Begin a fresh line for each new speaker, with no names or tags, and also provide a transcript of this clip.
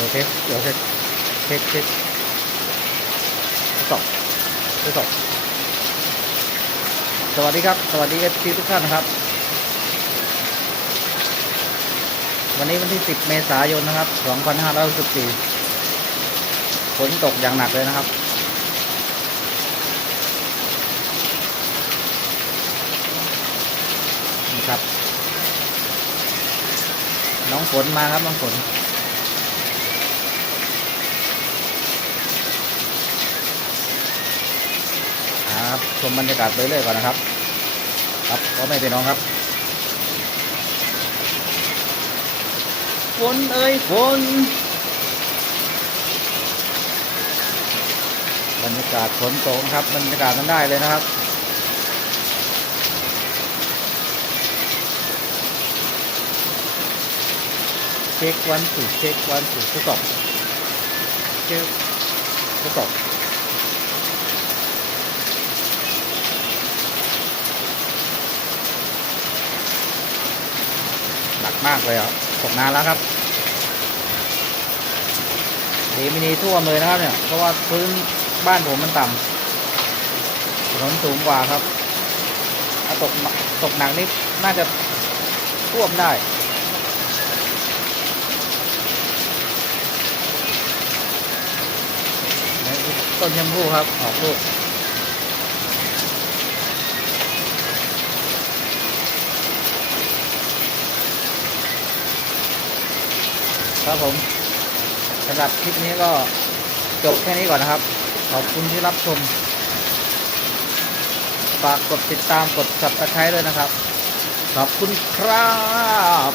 ดี๋ยวเทสเดี๋ยวเทสเทสเทสทดสอบทดสอบสวัสดีครับ สวัสดีเอฟซีทุกท่านนะครับ วันนี้วันที่ 10 เมษายนนะครับ 2564ฝนตกอย่างหนักเลยนะครับนี่ครับ น้องฝนมาครับ น้องฝน ชมบรรยากาศไปเรื่อยก่อนนะครับ ครับก็ไม่เป็นน้องครับฝนเอ้ยฝนบรรยากาศฝนตกนะครับบรรยากาศมันได้เลยนะครับเช็ควันสู่เช็ควันสู่ทดสอบเช็คทดสอบ หนักมากเลยอะตกนานแล้วครับดีมินีทั่วเลยนะครับเนี่ย เพราะว่าพื้นบ้านผมมันต่ำถนนสูงกว่าครับถ้าตกตกหนักนี่น่าจะท่วมได้ต้นชมพู่ครับ ออกลูก ครับผมสำหรับคลิปนี้ก็จบแค่นี้ก่อนนะครับ ขอบคุณที่รับชม ฝากกดติดตามกด subscribe ด้วยนะครับ ขอบคุณครับ